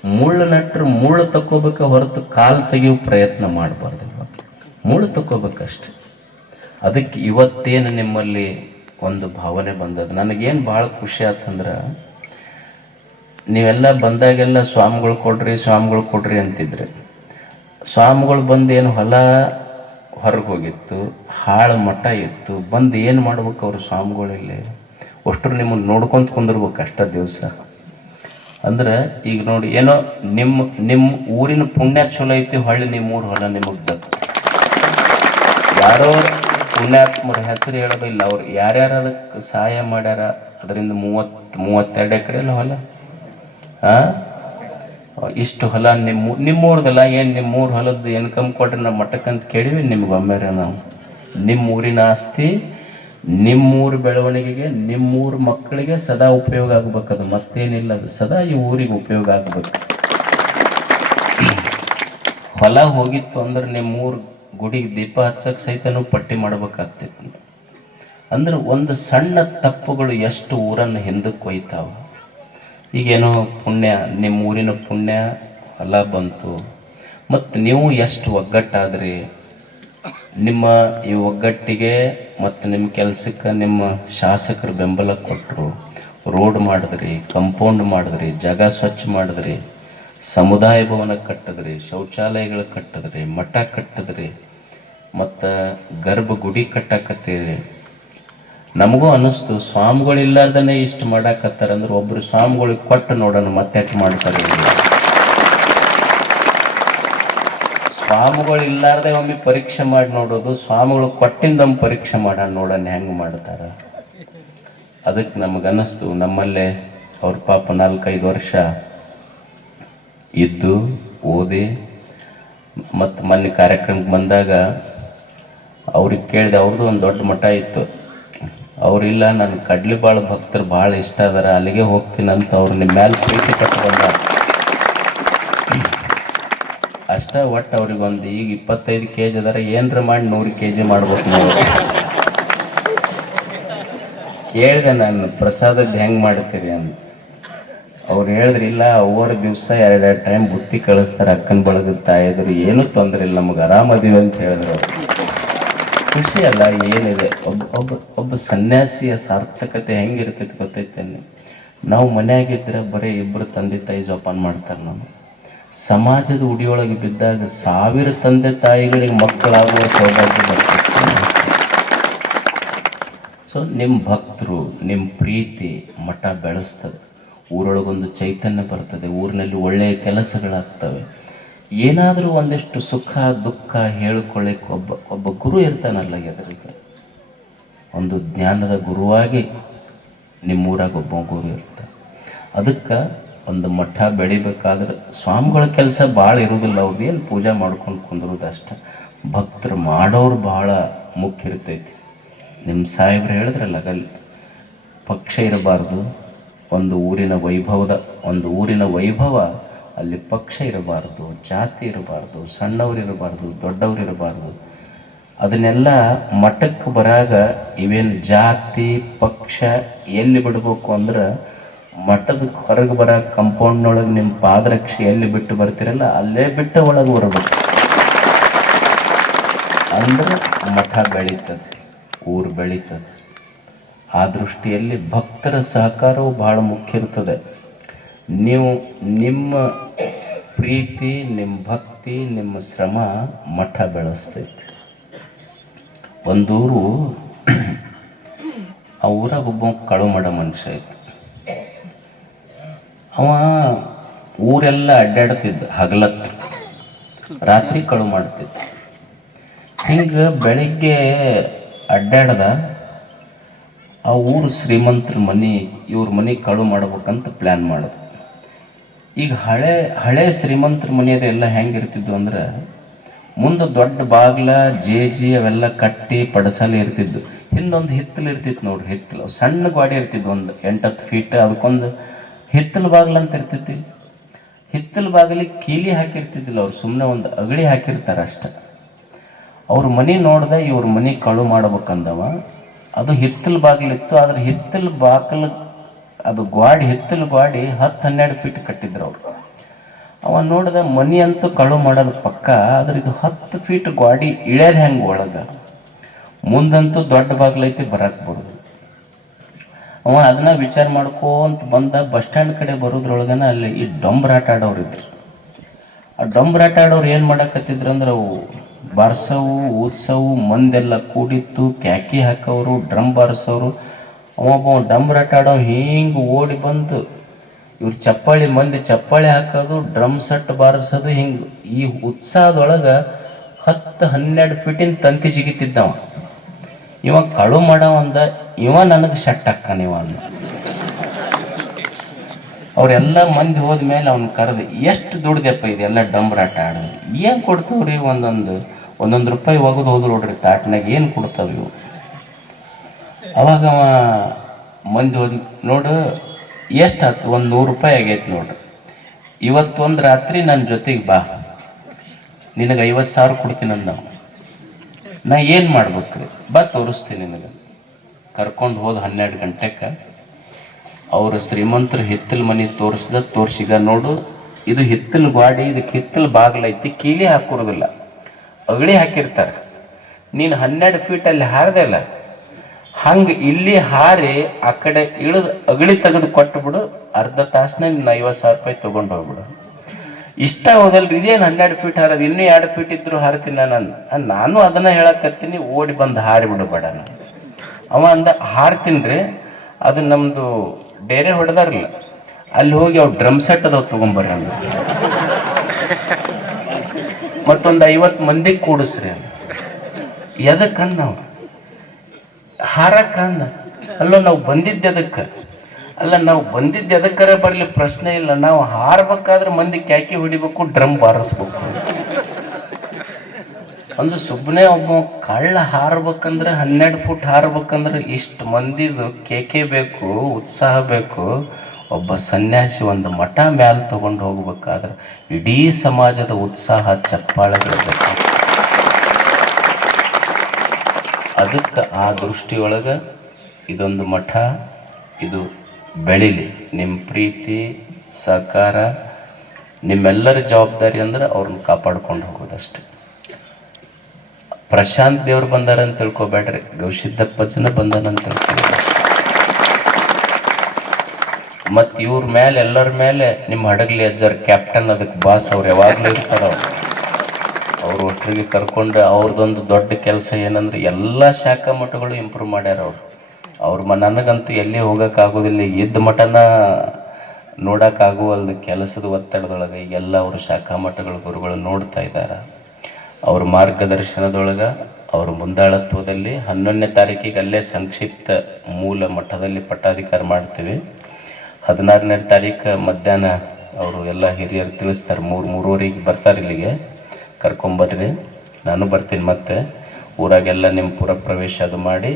ಮುಳ್ಳು ನಟ್ರೆ ಮುಳ್ಳು ತಕ್ಕೋಬೇಕ ಹೊರತು ಕಾಲು ತೆಗೆಯೋ ಪ್ರಯತ್ನ ಮಾಡಬಾರ್ದು ಮುಳ್ಳು ತಕ್ಕೋಬೇಕಷ್ಟೆ. ಅದಕ್ಕೆ ಇವತ್ತೇನು ನಿಮ್ಮಲ್ಲಿ ಒಂದು ಭಾವನೆ ಬಂದದ ನನಗೇನು ಭಾಳ ಖುಷಿ ಆತಂದ್ರೆ, ನೀವೆಲ್ಲ ಬಂದಾಗೆಲ್ಲ ಸ್ವಾಮಿಗಳು ಕೊಡ್ರಿ ಸ್ವಾಮಿಗಳು ಕೊಡ್ರಿ ಅಂತಿದ್ರಿ. ಸ್ವಾಮಿಗಳು ಬಂದು ಏನು ಹೊಲ ಹೊರಗೆ ಹೋಗಿತ್ತು, ಹಾಳು ಮಠ ಇತ್ತು, ಬಂದು ಏನು ಮಾಡ್ಬೇಕು ಅವ್ರು ಸ್ವಾಮಿಗಳಲ್ಲಿ ಅಷ್ಟರು ನಿಮ್ಮನ್ನು ನೋಡ್ಕೊಂತ ಕುಂದಿರ್ಬೇಕು ಅಷ್ಟ ದಿವಸ. ಅಂದ್ರೆ ಈಗ ನೋಡಿ, ಏನೋ ನಿಮ್ಮ ನಿಮ್ಮ ಊರಿನ ಪುಣ್ಯ ಚಲೋ ಐತಿ, ಹೊಳ್ಳಿ ನಿಮ್ಮ ಊರು ಹೊಲ ನಿಮಗೆ ಯಾರೋ ಪುಣ್ಯಾತ್ಮರ ಹೆಸರು ಹೇಳೋದಿಲ್ಲ ಅವ್ರು ಯಾರ್ಯಾರು ಅದಕ್ಕೆ ಸಹಾಯ ಮಾಡ್ಯಾರ? ಅದರಿಂದ ಮೂವತ್ತು ಮೂವತ್ತೆರಡು ಎಕರೆ ಹೊಲ? ಆ? ಇಷ್ಟು ಹೊಲ ನಿಮ್ಮ ನಿಮ್ಮೂರ್ದಲ್ಲ? ಏನು ನಿಮ್ಮೂರ ಹೊಲದ್ದು ಇನ್ಕಮ್ ಕೊಟ್ರೆ ನಮ್ಮ ಮಟ್ಟಕ್ಕಂತ ಕೇಳಿವಿ ನಿಮ್ಗೆ ಒಮ್ಮೆರೆ ನಾವು. ನಿಮ್ಮ ಊರಿನ ಆಸ್ತಿ, ನಿಮ್ಮೂರ ಬೆಳವಣಿಗೆಗೆ, ನಿಮ್ಮೂರ ಮಕ್ಕಳಿಗೆ ಸದಾ ಉಪಯೋಗ ಆಗ್ಬೇಕದು ಮತ್ತೇನಿಲ್ಲ ಅದು. ಸದಾ ಈ ಊರಿಗೆ ಉಪಯೋಗ ಆಗ್ಬೇಕು. *clears throat* ಹೊಲ ಹೋಗಿತ್ತು ಅಂದ್ರೆ ನಿಮ್ಮೂರ ಗುಡಿಗೆ ದೀಪ ಹಚ್ಚಕ್ಕೆ ಸಹಿತನೂ ಪಟ್ಟಿ ಮಾಡ್ಬೇಕಾಗ್ತಿತ್ತು. ಅಂದ್ರೆ ಒಂದು ಸಣ್ಣ ತಪ್ಪುಗಳು ಎಷ್ಟು ಊರನ್ನು ಹಿಂದಕ್ಕೆ ಒಯ್ತಾವ. ಈಗೇನೋ ಪುಣ್ಯ, ನಿಮ್ಮ ಊರಿನ ಪುಣ್ಯ ಹೊಲ ಬಂತು. ಮತ್ತು ನೀವು ಎಷ್ಟು ಒಗ್ಗಟ್ಟಾದ್ರಿ? ನಿಮ್ಮ ಈ ಒಗ್ಗಟ್ಟಿಗೆ ಮತ್ತು ನಿಮ್ಮ ಕೆಲಸಕ್ಕೆ ನಿಮ್ಮ ಶಾಸಕರು ಬೆಂಬಲ ಕೊಟ್ಟರು ರೋಡ್ ಮಾಡಿದ್ರಿ ಕಂಪೌಂಡ್ ಮಾಡಿದ್ರಿ, ಜಾಗ ಸ್ವಚ್ಛ ಮಾಡಿದ್ರಿ. ಸಮುದಾಯ ಭವನ ಕಟ್ಟಿದ್ರಿ, ಶೌಚಾಲಯಗಳು ಕಟ್ಟಿದ್ರಿ, ಮಠ ಕಟ್ಟಿದ್ರಿ, ಮತ್ತು ಗರ್ಭಗುಡಿ ಕಟ್ಟಾಕತ್ತೀರಿ ನಮಗೂ ಅನ್ನಿಸ್ತು ಇಷ್ಟು ಮಾಡಾಕತ್ತಾರ ಅಂದ್ರೆ ಒಬ್ರು ಸ್ವಾಮಿಗಳಿಗೆ ಕೊಟ್ಟು ನೋಡೋಣ ಮತ್ತೆ ಮಾಡ್ತಾರೆ. ಸ್ವಾಮಿಗಳು ಇಲ್ಲಾರ್ದೆ ಒಮ್ಮೆ ಪರೀಕ್ಷೆ ಮಾಡಿ ನೋಡೋದು, ಸ್ವಾಮಿಗಳು ಕೊಟ್ಟಿಂದೊಮ್ಮೆ ಪರೀಕ್ಷೆ ಮಾಡೋಣ ನೋಡೋಣ ಹೆಂಗೆ ಮಾಡ್ತಾರೆ ಅದಕ್ಕೆ ನಮಗೆ ಅನ್ನಿಸ್ತು ನಮ್ಮಲ್ಲೇ ಅವ್ರ ಪಾಪ ನಾಲ್ಕೈದು ವರ್ಷ ಇದ್ದು, ಓದಿ, ಮತ್ತು ಮೊನ್ನೆ ಕಾರ್ಯಕ್ರಮಕ್ಕೆ ಬಂದಾಗ ಅವ್ರಿಗೆ ಕೇಳಿದೆ ಅವ್ರದ್ದು ಒಂದು ದೊಡ್ಡ ಮಠ ಇತ್ತು. ಅವರಿಲ್ಲ ನನ್ನ ಕಡ್ಲಿ ಬಾಳ ಭಕ್ತರು ಭಾಳ ಇಷ್ಟ ಅದಾರ, ಅಲ್ಲಿಗೆ ಹೋಗ್ತೀನಿ ಅಂತ ಅವ್ರು ನಿಮ್ಮ ಮ್ಯಾಲೆ ಪ್ರೀತಿ ಅಷ್ಟೇ ಅಷ್ಟ ಒಟ್ಟು ಅವ್ರಿಗೊಂದು ಈಗ ಇಪ್ಪತ್ತೈದು ಕೆ ಜಿ ಅದಾರ, ಏನರ ಮಾಡಿ ನೂರು ಕೆ ಜಿ ಮಾಡ್ಬೇಕು ನಾವು. ಕೇಳಿದೆ ನಾನು ಪ್ರಸಾದದ್ದು ಹೆಂಗೆ ಮಾಡ್ತೀರಿ ಅಂತ. ಅವ್ರು ಹೇಳಿದ್ರೆ, ಇಲ್ಲ ಓವರ್ ದಿವಸ ಎರಡೆರಡು ಟೈಮ್ ಬುತ್ತಿ ಕಳಿಸ್ತಾರೆ, ಅಕ್ಕನ ಬಳಗದ ತಾಯಿದ್ರು, ಏನೂ ತೊಂದರೆ ಇಲ್ಲ, ನಮಗೆ ಆರಾಮದೀವಿ ಅಂತ ಹೇಳಿದ್ರು. ಖುಷಿ ಅಲ್ಲ, ಏನಿದೆ? ಒಬ್ಬ ಒಬ್ಬ ಒಬ್ಬ ಸನ್ಯಾಸಿಯ ಸಾರ್ಥಕತೆ ಹೆಂಗಿರ್ತೈತೆ ಗೊತ್ತೈತೇನೆ ನಾವು ಮನೆಯಾಗಿದ್ದರೆ ಬರೀ ಇಬ್ಬರು ತಂದೆ ತಾಯಿ ಜೋಪಾನ ಮಾಡ್ತಾರೆ ನಾವು ಸಮಾಜದ ಉಡಿಯೊಳಗೆ ಬಿದ್ದಾಗ ಸಾವಿರ ತಂದೆ ತಾಯಿಗಳಿಗೆ ಮಕ್ಕಳಾಗುವ ಸೌಭಾಗ್ಯ ಬರ್ತೈತೆ ಸೊ ನಿಮ್ಮ ಭಕ್ತರು ನಿಮ್ಮ ಪ್ರೀತಿ ಮಠ ಬೆಳೆಸ್ತದೆ. ಊರೊಳಗೊಂದು ಚೈತನ್ಯ ಬರ್ತದೆ, ಊರಿನಲ್ಲಿ ಒಳ್ಳೆಯ ಕೆಲಸಗಳಾಗ್ತವೆ. ಏನಾದರೂ ಒಂದಿಷ್ಟು ಸುಖ, ದುಃಖ ಹೇಳ್ಕೊಳ್ಳಿಕ್ಕೆ ಒಬ್ಬ ಒಬ್ಬ ಗುರು ಇರ್ತಾನಲ್ಲ ಎದುರಿಗೆ. ಒಂದು ಜ್ಞಾನದ ಗುರುವಾಗಿ ನಿಮ್ಮೂರಾಗ ಒಬ್ಬ ಗುರು ಇರ್ತಾನೆ. ಅದಕ್ಕೆ ಒಂದು ಮಠ ಬೆಳಿಬೇಕಾದ್ರೆ ಸ್ವಾಮಿಗಳ ಕೆಲಸ ಭಾಳ ಇರೋದಿಲ್ಲ ಅವ್ರದ್ದು ಏನು ಪೂಜೆ ಮಾಡ್ಕೊಂಡು ಕುಂದಿರೋದು ಅಷ್ಟೆ. ಭಕ್ತರು ಮಾಡೋರು ಭಾಳ ಮುಖ್ಯ ಇರ್ತೈತಿ. ನಿಮ್ಮ ಸಾಹೇಬ್ರು ಹೇಳಿದ್ರಲ್ಲ ಗಲ್ಲಿ, ಪಕ್ಷ ಇರಬಾರ್ದು ಒಂದು ಊರಿನ ವೈಭವದ, ಒಂದು ಊರಿನ ವೈಭವ, ಅಲ್ಲಿ ಪಕ್ಷ ಇರಬಾರ್ದು, ಜಾತಿ ಇರಬಾರ್ದು, ಸಣ್ಣವ್ರು ಇರಬಾರ್ದು, ದೊಡ್ಡವ್ರು ಇರಬಾರ್ದು. ಅದನ್ನೆಲ್ಲ ಮಠಕ್ಕೆ ಬರಾಗ ಇವೇನು ಜಾತಿ, ಪಕ್ಷ ಎಲ್ಲಿ ಬಿಡಬೇಕು ಅಂದ್ರೆ ಮಠದ ಹೊರಗೆ ಬರ ಕಂಪೌಂಡ್ನೊಳಗೆ ನಿಮ್ಮ ಪಾದರಕ್ಷೆ ಎಲ್ಲಿ ಬಿಟ್ಟು ಬರ್ತೀರಲ್ಲ, ಅಲ್ಲೇ ಬಿಟ್ಟು ಒಳಗೆ ಬರಬೇಕು. ಅಂದ್ರೆ ಮಠ ಬೆಳೀತದೆ, ಊರು ಬೆಳೀತದೆ. ಆ ದೃಷ್ಟಿಯಲ್ಲಿ ಭಕ್ತರ ಸಹಕಾರವು ಬಹಳ ಮುಖ್ಯ ಇರ್ತದೆ. ನೀವು ನಿಮ್ಮ ಪ್ರೀತಿ, ನಿಮ್ಮ ಭಕ್ತಿ, ನಿಮ್ಮ ಶ್ರಮ ಮಠ ಬೆಳೆಸ್ತೈತಿ. ಒಂದೂರು ಆ ಊರಾಗ ಒಬ್ಬ ಕಳು ಮಾಡೋ ಮನುಷ್ಯ ಇತ್ತು ಅವ ಊರೆಲ್ಲ ಅಡ್ಡಾಡ್ತಿದ್ದ, ಹಗಲತ್ತು. ರಾತ್ರಿ ಕಳು ಮಾಡ್ತಿತ್ತು ಹಿಂಗೆ ಬೆಳಿಗ್ಗೆ ಅಡ್ಡಾಡ್ದ ಆ ಊರು ಶ್ರೀಮಂತರ ಮನೆ, ಇವ್ರ ಮನೆ ಕಳು ಮಾಡ್ಬೇಕಂತ ಪ್ಲ್ಯಾನ್ ಮಾಡೋದು. ಈಗ ಹಳೆ ಹಳೆ ಶ್ರೀಮಂತರ ಮನೆಯದ ಎಲ್ಲ ಹೆಂಗಿರ್ತಿದ್ವು ಅಂದ್ರೆ, ಮುಂದೆ ದೊಡ್ಡ ಬಾಗ್ಲ, ಜೇಜಿ ಅವೆಲ್ಲ ಕಟ್ಟಿ ಪಡಸಲಿ ಇರ್ತಿದ್ದು ಹಿಂದೊಂದು ಹಿತ್ತಲು ಇರ್ತಿತ್ತು ನೋಡ್ರಿ, ಹಿತ್ತಲು. ಸಣ್ಣ ಗಾಡಿ ಇರ್ತಿದ್ದು ಒಂದು ಎಂಟತ್ತು ಫೀಟ್ ಅದಕ್ಕೊಂದು ಹಿತ್ತಲು ಬಾಗ್ಲ ಅಂತ ಇರ್ತೈತಿ ಹಿತ್ತಲು ಬಾಗಿಲಿಗೆ ಕೀಲಿ ಹಾಕಿರ್ತಿದ್ದಿಲ್ಲ ಅವ್ರು ಸುಮ್ಮನೆ ಒಂದು ಅಗಳಿ ಹಾಕಿರ್ತಾರೆ ಅಷ್ಟೆ. ಅವ್ರ ಮನೆ ನೋಡ್ದೆ ಇವ್ರ ಮನೆ ಕಳು ಮಾಡ್ಬೇಕಂದವ. ಅದು ಹಿತ್ತಲು ಬಾಗಿಲಿತ್ತು, ಆದ್ರೆ ಹಿತ್ತಲು ಬಾಗಿಲು, ಅದು ಗ್ವಾಡಿ, ಹಿತ್ತಲು ಗ್ವಾಡಿ ಹತ್ತು ಹನ್ನೆರಡು ಫೀಟ್ ಕಟ್ಟಿದ್ರು ಅವ್ರು. ಅವ ನೋಡಿದ ಮನಿ ಅಂತೂ ಕಳು ಮಾಡೋದು ಪಕ್ಕ, ಆದ್ರೆ ಇದು ಹತ್ತು ಫೀಟ್ ಗ್ವಾಡಿ ಇಳ್ಯದ ಹೆಂಗೆ ಒಳಗ? ಮುಂದಂತೂ ದೊಡ್ಡ ಬಾಗಿಲೈತಿ ಬರಕ್ ಬರೋದು. ಅವ ಅದನ್ನ ವಿಚಾರ ಮಾಡ್ಕೋಂತ ಬಂದ ಬಸ್ ಸ್ಟ್ಯಾಂಡ್ ಕಡೆ ಬರೋದ್ರೊಳಗನ ಅಲ್ಲಿ ಈ ಡೊಂಬ್ರಾಟ ಆಡೋರು ಇದ್ರು ಆ ಡೊಂಬ್ರಾಟ ಆಡೋರು ಏನು ಮಾಡಕತ್ತಿದ್ರು ಅಂದ್ರೆ ಅವು ಬಾರ್ಸವು ಊದ್ಸವು ಮಂದೆಲ್ಲ ಕೂಡಿತ್ತು. ಕ್ಯಾಕಿ ಹಾಕೋರು ಡ್ರಮ್ ಬಾರಿಸೋರು ಅವೊಬ್ಬ ಡ್ರಮ್ ಆಡೋ ಹಿಂಗೆ ಓಡಿ ಬಂದು ಇವ್ರು ಚಪ್ಪಾಳಿ ಮಂದಿ ಚಪ್ಪಾಳಿ ಹಾಕೋದು, ಡ್ರಮ್ ಸೆಟ್ ಬಾರಿಸೋದು, ಹಿಂಗೆ ಈ ಉತ್ಸಾಹದೊಳಗೆ ಹತ್ತು ಹನ್ನೆರಡು ಫೀಟಿನ ತಂತಿ ಜಿಗಿತಿದ್ದವ. ಇವ ಕಳು ಮಾಡವಂದ, ಇವ ನನಗೆ ಶಟ್ ಇವ ಅಂದ. ಅವರೆಲ್ಲ ಮಂದಿ ಹೋದ್ಮೇಲೆ ಅವ್ನ ಕರೆದು ಎಷ್ಟು ದುಡ್ದೆಪ್ಪ ಇದೆಲ್ಲ ಡಂಬ್ರಾಟ ಆಡೋದು. ಏನು ಕೊಡ್ತಾವ್ರಿ ಒಂದೊಂದು? ಒಂದೊಂದು ರೂಪಾಯಿ ಒಗದು ಹೋದ್ರು ನೋಡ್ರಿ, ತಾಟ್ನಾಗ ಏನು ಕೊಡ್ತಾವೆ ಇವು? ಅವಾಗ ಅವ ಮಂದಿ ಹೋದ್ ನೋಡು, ಎಷ್ಟು ಆಯ್ತು ಒಂದು ನೂರು ರೂಪಾಯಿ ಆಗೈತೆ ನೋಡ್ರಿ. ಇವತ್ತೊಂದು ರಾತ್ರಿ ನನ್ನ ಜೊತೆಗೆ ಬಾ. ನಿನಗೆ ಐವತ್ತು ಸಾವಿರ ಕೊಡ್ತೀನಿ ಅಂದ ನಾ ಏನು ಮಾಡ್ಬೇಕ್ರಿ? ಬಾ ತೋರಿಸ್ತೀನಿ ನಿನಗೆ. ಕರ್ಕೊಂಡು ಹೋದ ಹನ್ನೆರಡು ಗಂಟೆಗೆ ಅವರು ಶ್ರೀಮಂತರ ಹಿತ್ತಲ ಮನೆ ತೋರಿಸಿದ ತೋರಿಸಿದ ನೋಡು, ಇದು ಹಿತ್ತಲ ಗಾಡಿ ಇದು ಹಿತ್ತಲ ಬಾಗಿಲೈತಿ ಕೀಲಿ ಹಾಕುರೋದಿಲ್ಲ ಅಗಳಿ ಹಾಕಿರ್ತಾರೆ. ನೀನು ಹನ್ನೆರಡು ಫೀಟ್ ಅಲ್ಲಿ ಹಾರದಲ್ಲ ಹಂಗೆ ಇಲ್ಲಿ ಹಾರಿ, ಆ ಕಡೆ ಇಳಿದು ಅಗಳಿ ತೆಗೆದು ಕೊಟ್ಟು ಬಿಡು ಅರ್ಧ ತಾಸನ್ನ ನಿನ್ನ ಐವತ್ತು ಸಾವಿರ ರೂಪಾಯಿ ತೊಗೊಂಡು ಹೋಗ್ಬಿಡು. ಇಷ್ಟ ಹೋದಲ್ರಿ, ಇದೇನು ಹನ್ನೆರಡು ಫೀಟ್ ಹಾರದು, ಇನ್ನೂ ಎರಡು ಫೀಟ್ ಇದ್ರು ಹಾರ್ತೀನಿ ನಾನು ನಾನು ಅದನ್ನ ಹೇಳಕತ್ತೀನಿ, ಓಡಿ ಬಂದು ಹಾರಿ ಬಿಡು ಬೇಡ ನಾನು ಅವ ಅಂದ, ಹಾರ್ತೀನ್ರಿ, ಅದು ನಮ್ದು ಡೇರೆ ಹೊಡೆದಾರಲ್ಲ. ಅಲ್ಲಿ ಹೋಗಿ ಅವ್ರು ಡ್ರಮ್ ಸೆಟ್ ಅದಾವ ತಗೊಂಬರ್ರಿ ಅಂದ ಮತ್ತೊಂದು ಐವತ್ತು ಮಂದಿಗೆ ಕೂಡಿಸ್ರಿ ಅಂದ ಎದಕ್ಕಂದ ನಾವು? ಹಾರಕ್ಕ ಅಂದ? ಅಲ್ಲ ನಾವು ಬಂದಿದ್ದೆ ಅದಕ್ಕೆ ಅಲ್ಲ ನಾವು ಬಂದಿದ್ದೆ ಎದಕ್ಕರ ಬರಲಿ ಪ್ರಶ್ನೆ ಇಲ್ಲ. ನಾವು ಹಾರ್ಬೇಕಾದ್ರೆ ಮಂದಿ ಕ್ಯಾಕಿ ಹೊಡಿಬೇಕು ಡ್ರಮ್ ಬಾರಿಸ್ಬೇಕು. ಅಂದ್ರೆ ಸುಮ್ಮನೆ ಒಬ್ಬ ಕಳ್ಳ ಹಾರ್ಬೇಕಂದ್ರೆ ಹನ್ನೆರಡು ಫುಟ್ ಹಾರ್ಬೇಕಂದ್ರೆ ಇಷ್ಟು ಮಂದಿದು ಕೇಕೆ ಬೇಕು, ಉತ್ಸಾಹ ಬೇಕು. ಒಬ್ಬ ಸನ್ಯಾಸಿ ಒಂದು ಮಠ ಮ್ಯಾಲ ತಗೊಂಡು ಹೋಗ್ಬೇಕಾದ್ರೆ ಇಡೀ ಸಮಾಜದ ಉತ್ಸಾಹ ಚಪ್ಪಾಳೆಗಳು ಅದಕ್ಕೆ ಆ ದೃಷ್ಟಿಯೊಳಗೆ ಇದೊಂದು ಮಠ, ಇದು ಬೆಳಿಲಿ. ನಿಮ್ಮ ಪ್ರೀತಿ, ಸಹಕಾರ, ನಿಮ್ಮೆಲ್ಲರ ಜವಾಬ್ದಾರಿ ಅಂದ್ರೆ ಅವ್ರನ್ನ ಕಾಪಾಡ್ಕೊಂಡು ಹೋಗೋದಷ್ಟೆ. ಪ್ರಶಾಂತ್ ದೇವ್ರು ಬಂದಾರ ಅಂತ ತಿಳ್ಕೊಬೇಡ್ರಿ ಗೌಶಿದ್ದಪ್ಪಜ್ಜನ ಬಂದಾರಂತ ತಿಳ್ಕೊಬೇಡ್ರಿ. ಮತ್ತು ಇವ್ರ ಮೇಲೆ ಎಲ್ಲರ ಮೇಲೆ ನಿಮ್ಮ ಹಡಗ್ಲಿ ಅಜ್ಜರ್ ಕ್ಯಾಪ್ಟನ್ ಅದಕ್ಕೆ ಬಾಸ್ ಅವ್ರು ಯಾವಾಗಲೂ ಇರ್ತಾರ ಅವ್ರು. ಒಟ್ಟಿಗೆ ಕರ್ಕೊಂಡು ಅವ್ರದ್ದೊಂದು ದೊಡ್ಡ ಕೆಲಸ ಏನಂದ್ರೆ ಎಲ್ಲ ಶಾಖಾ ಮಠಗಳು ಇಂಪ್ರೂವ್ ಮಾಡ್ಯಾರ ಅವ್ರು. ಅವ್ರ ಮ ನನಗಂತೂ ಎಲ್ಲಿ ಹೋಗೋಕ್ಕಾಗೋದಿಲ್ಲ ಇದ್ದ ಮಠನ ನೋಡೋಕ್ಕಾಗುವಲ್ದು ಕೆಲಸದ ಒತ್ತಡದೊಳಗೆ ಈಗೆಲ್ಲ ಅವರು ಶಾಖಾ ಮಠಗಳ ಗುರುಗಳು ನೋಡ್ತಾ ಇದ್ದಾರೆ. ಅವ್ರ ಮಾರ್ಗದರ್ಶನದೊಳಗೆ ಅವ್ರ ಮುಂದಾಳತ್ವದಲ್ಲಿ ಹನ್ನೊಂದನೇ ತಾರೀಕಿಗೆ ಅಲ್ಲೇ ಸಂಕ್ಷಿಪ್ತ ಮೂಲ ಮಠದಲ್ಲಿ ಪಟ್ಟಾಧಿಕಾರ ಮಾಡ್ತೀವಿ. ಹದಿನಾರನೇ ತಾರೀಕು ಮಧ್ಯಾಹ್ನ ಅವರು ಎಲ್ಲ ಹಿರಿಯರು ತಿಳಿಸ್ತಾರೆ, ಮೂರು, ಮೂರುವರೆಗೆ ಬರ್ತಾರೆ ಇಲ್ಲಿಗೆ. ಕರ್ಕೊಂಬರ್ರಿ, ನಾನು ಬರ್ತೀನಿ ಮತ್ತೆ. ಊರಾಗೆಲ್ಲ ನಿಮ್ಮ ಪುರ ಪ್ರವೇಶ ಅದು ಮಾಡಿ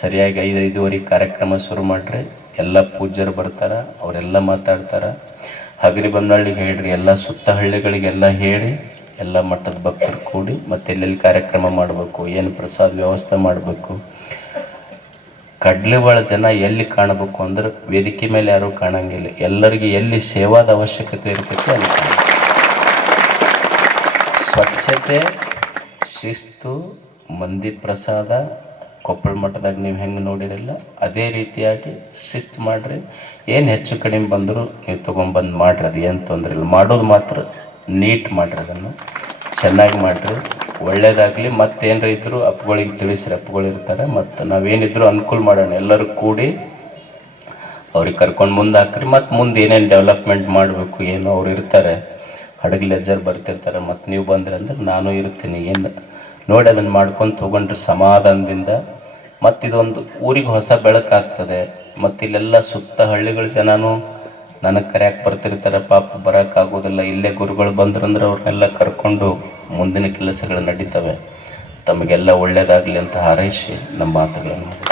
ಸರಿಯಾಗಿ ಐದು ಐದುವರೆಗೆ ಕಾರ್ಯಕ್ರಮ ಶುರು ಮಾಡಿರಿ. ಎಲ್ಲ ಪೂಜ್ಯರು ಬರ್ತಾರೆ, ಅವರೆಲ್ಲ ಮಾತಾಡ್ತಾರೆ. ಹಗರಿ ಹೇಳ್ರಿ, ಎಲ್ಲ ಸುತ್ತ ಹಳ್ಳಿಗಳಿಗೆಲ್ಲ ಹೇಳಿ ಎಲ್ಲ ಮಟ್ಟದ ಭಕ್ತರು ಕೂಡಿ ಮತ್ತೆ ಎಲ್ಲೆಲ್ಲಿ ಕಾರ್ಯಕ್ರಮ ಮಾಡಬೇಕು, ಏನು ಪ್ರಸಾದ ವ್ಯವಸ್ಥೆ ಮಾಡಬೇಕು, ಕಡ್ಲೆವಾಳ ಜನ ಎಲ್ಲಿ ಕಾಣಬೇಕು ಅಂದ್ರೆ ವೇದಿಕೆ ಮೇಲೆ ಯಾರೂ ಕಾಣಂಗಿಲ್ಲ. ಎಲ್ಲರಿಗೆ ಎಲ್ಲಿ ಸೇವಾದ ಅವಶ್ಯಕತೆ ಇರ್ತೈತೆ ಅಲ್ಲಿ ಸ್ವಚ್ಛತೆ, ಶಿಸ್ತು, ಮಂದಿ ಪ್ರಸಾದ, ಕೊಪ್ಪಳ ಮಠದಾಗ ನೀವು ಹೆಂಗೆ ನೋಡಿರಲ್ಲ, ಅದೇ ರೀತಿಯಾಗಿ ಶಿಸ್ತು ಮಾಡಿರಿ. ಏನು ಹೆಚ್ಚು ಕಡಿಮೆ ಬಂದರೂ ನೀವು ತೊಗೊಂಬಂದು ಮಾಡಿರಿ, ಅದು ಏನು ತೊಂದರೆ ಇಲ್ಲ. ಮಾಡೋದು ಮಾತ್ರ ನೀಟ್ ಮಾಡಿರಿ ಅದನ್ನು. ಚೆನ್ನಾಗಿ ಮಾಡಿರಿ. ಒಳ್ಳೇದಾಗಲಿ ಮತ್ತೇನಾರ ಇದ್ದರೂ ಅಪ್ಪಗಳಿಗೆ ತಿಳಿಸ್ರಿ ಅಪ್ಪಗಳು ಇರ್ತಾರೆ. ಮತ್ತು ನಾವೇನಿದ್ರು ಅನುಕೂಲ ಮಾಡೋಣ. ಎಲ್ಲರೂ ಕೂಡಿ ಅವ್ರಿಗೆ ಕರ್ಕೊಂಡು ಮುಂದೆ ಹಾಕ್ರಿ. ಮತ್ತು ಮುಂದೆ ಏನೇನು ಡೆವಲಪ್ಮೆಂಟ್ ಮಾಡಬೇಕು, ಏನು ಅವ್ರು ಇರ್ತಾರೆ. ಹಡಗಲಿ ಲೆಜ್ಜರ್ ಬರ್ತಿರ್ತಾರೆ. ಮತ್ತು ನೀವು ಬಂದ್ರಿ ಅಂದ್ರೆ ನಾನು ಇರ್ತೀನಿ. ಏನು ನೋಡಿ ಅದನ್ನು ಮಾಡ್ಕೊಂಡು ತೊಗೊಂಡ್ರೆ ಸಮಾಧಾನದಿಂದ. ಮತ್ತಿದೊಂದು ಊರಿಗೆ ಹೊಸ ಬೆಳಕಾಗ್ತದೆ. ಮತ್ತು ಇಲ್ಲೆಲ್ಲ ಸುತ್ತ ಹಳ್ಳಿಗಳ ಜನನೂ ನನಗೆ ಕರೆಯಕ್ಕೆ ಬರ್ತಿರ್ತಾರೆ, ಪಾಪ ಬರೋಕ್ಕಾಗೋದಿಲ್ಲ ಇಲ್ಲೇ ಗುರುಗಳು ಬಂದ್ರಂದ್ರೆ ಅವ್ರನ್ನೆಲ್ಲ ಕರ್ಕೊಂಡು ಮುಂದಿನ ಕೆಲಸಗಳು ನಡೀತವೆ ತಮಗೆಲ್ಲ ಒಳ್ಳೆಯದಾಗಲಿ ಅಂತ ಹಾರೈಸಿ ನಮ್ಮ ಮಾತುಗಳನ್ನು.